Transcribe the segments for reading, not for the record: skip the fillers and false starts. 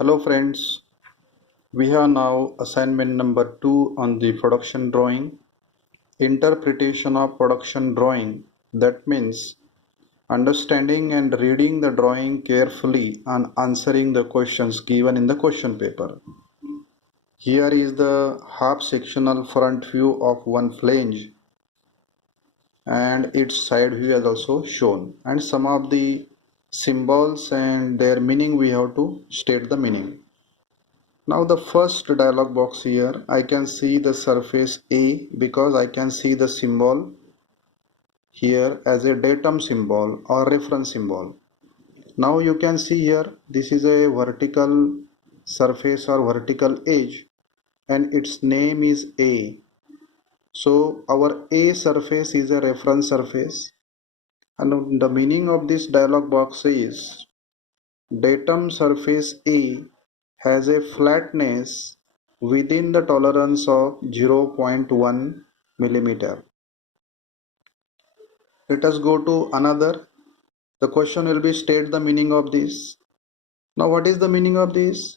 Hello friends, we have now assignment number 2 on the production drawing. Interpretation of production drawing. That means understanding and reading the drawing carefully and answering the questions given in the question paper. Here is the half sectional front view of one flange and its side view is also shown, and some of the symbols and their meaning we have to state the meaning. Now the first dialog box here, I can see the surface A because I can see the symbol here as a datum symbol or reference symbol. Now you can see here this is a vertical surface or vertical edge and its name is A. So our A surface is a reference surface, and the meaning of this dialog box is datum surface A has a flatness within the tolerance of 0.1 millimeter. Let us go to another. The question will be state the meaning of this. Now what is the meaning of this?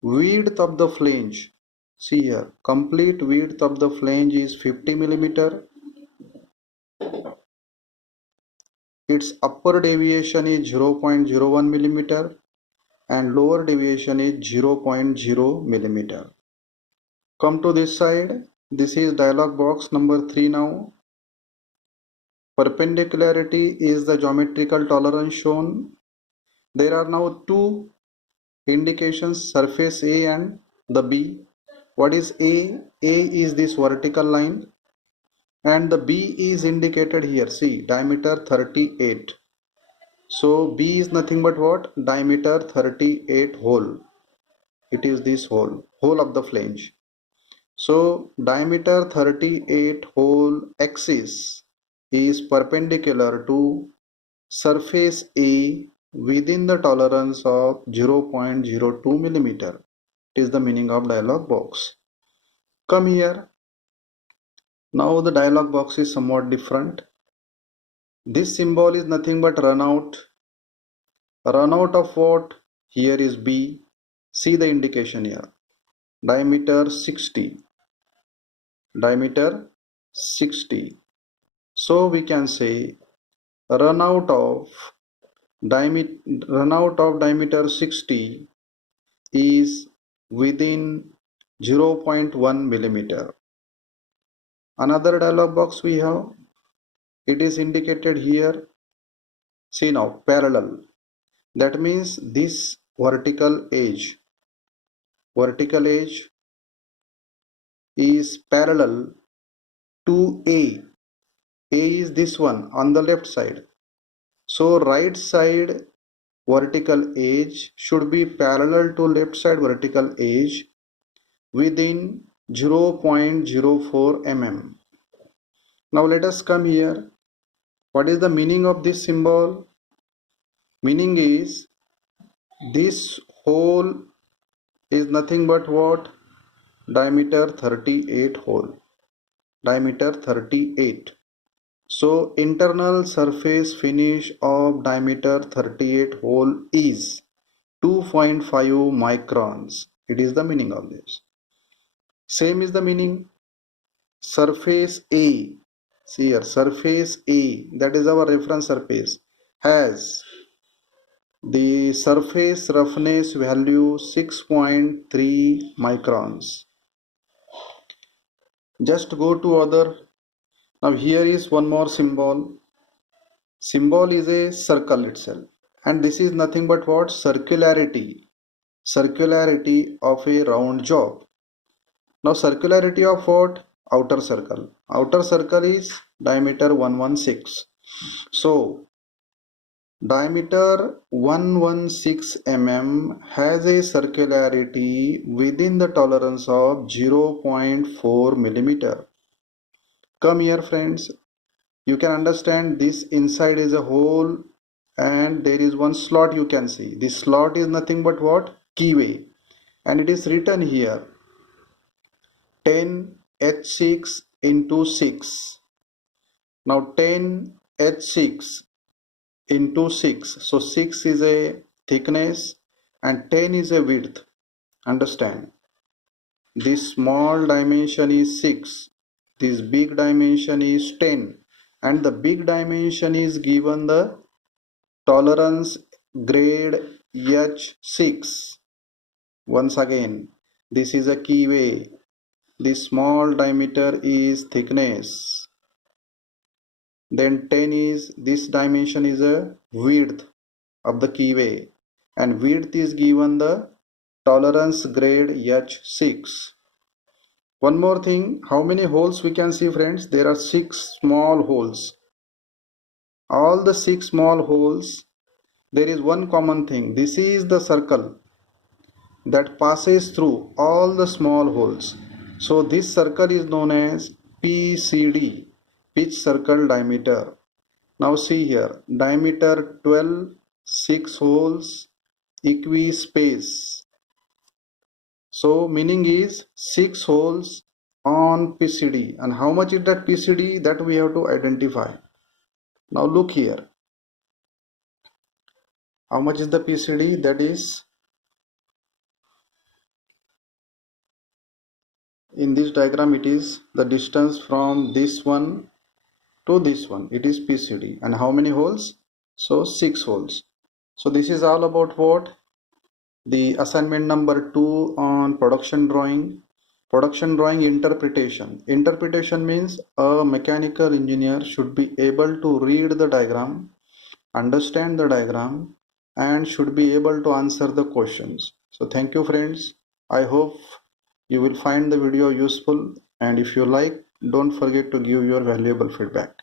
Width of the flange. See here, complete width of the flange is 50 millimeter. Its upper deviation is 0.01 millimeter and lower deviation is 0.0 millimeter. Come to this side. This is dialog box number 3 now. Perpendicularity is the geometrical tolerance shown. There are now two indications, surface A and the B. What is A? A is this vertical line and the B is indicated here. See, diameter 38. So B is nothing but what? Diameter 38 hole. It is this hole of the flange. So diameter 38 hole axis is perpendicular to surface A within the tolerance of 0.02 millimeter. It is the meaning of dialog box. Come here. Now the dialog box is somewhat different. This symbol is nothing but run out. Run out of what? Here is B. See the indication here. Diameter 60. Diameter 60. So we can say run out of diameter 60 is within 0.1 millimeter. Another dialog box we have, it is indicated here. See now, parallel. That means this vertical edge is parallel to A. A is this one on the left side. So right side vertical edge should be parallel to left side vertical edge within 0.04 mm. Now let us come here. What is the meaning of this symbol? Meaning is this hole is nothing but what? Diameter 38 hole. Diameter 38. So internal surface finish of diameter 38 hole is 2.5 microns. It is the meaning of this. Same is the meaning. Surface A. See here, surface A, that is our reference surface, has the surface roughness value 6.3 microns. Just go to other. Now here is one more symbol. Symbol is a circle itself, and this is nothing but what? Circularity. Circularity of a round job. Now circularity of what? Outer circle. Outer circle is diameter 116. So diameter 116 mm has a circularity within the tolerance of 0.4 millimeter. Come here friends. You can understand this inside is a hole and there is one slot you can see. This slot is nothing but what? Keyway. And it is written here 10H6 into 6. Now 10H6 into 6. So 6 is a thickness and 10 is a width. Understand? This small dimension is 6, this big dimension is 10, and the big dimension is given the tolerance grade H6. Once again, this is a keyway. This small diameter is thickness. Then 10 is, this dimension is a width of the keyway, and width is given the tolerance grade H6. One more thing, how many holes we can see, friends? There are 6 small holes. All the 6 small holes, there is one common thing. This is the circle that passes through all the small holes. So this circle is known as PCD, pitch circle diameter. Now see here, diameter 12, 6 holes, equi-space. So meaning is 6 holes on PCD, and how much is that PCD, that we have to identify. Now look here, how much is the PCD? That is, in this diagram, it is the distance from this one to this one, it is PCD, and how many holes? So 6 holes. So this is all about what? The assignment number 2 on production drawing. Production drawing interpretation. Interpretation means a mechanical engineer should be able to read the diagram, understand the diagram, and should be able to answer the questions. So thank you, friends. I hope you will find the video useful, and if you like, don't forget to give your valuable feedback.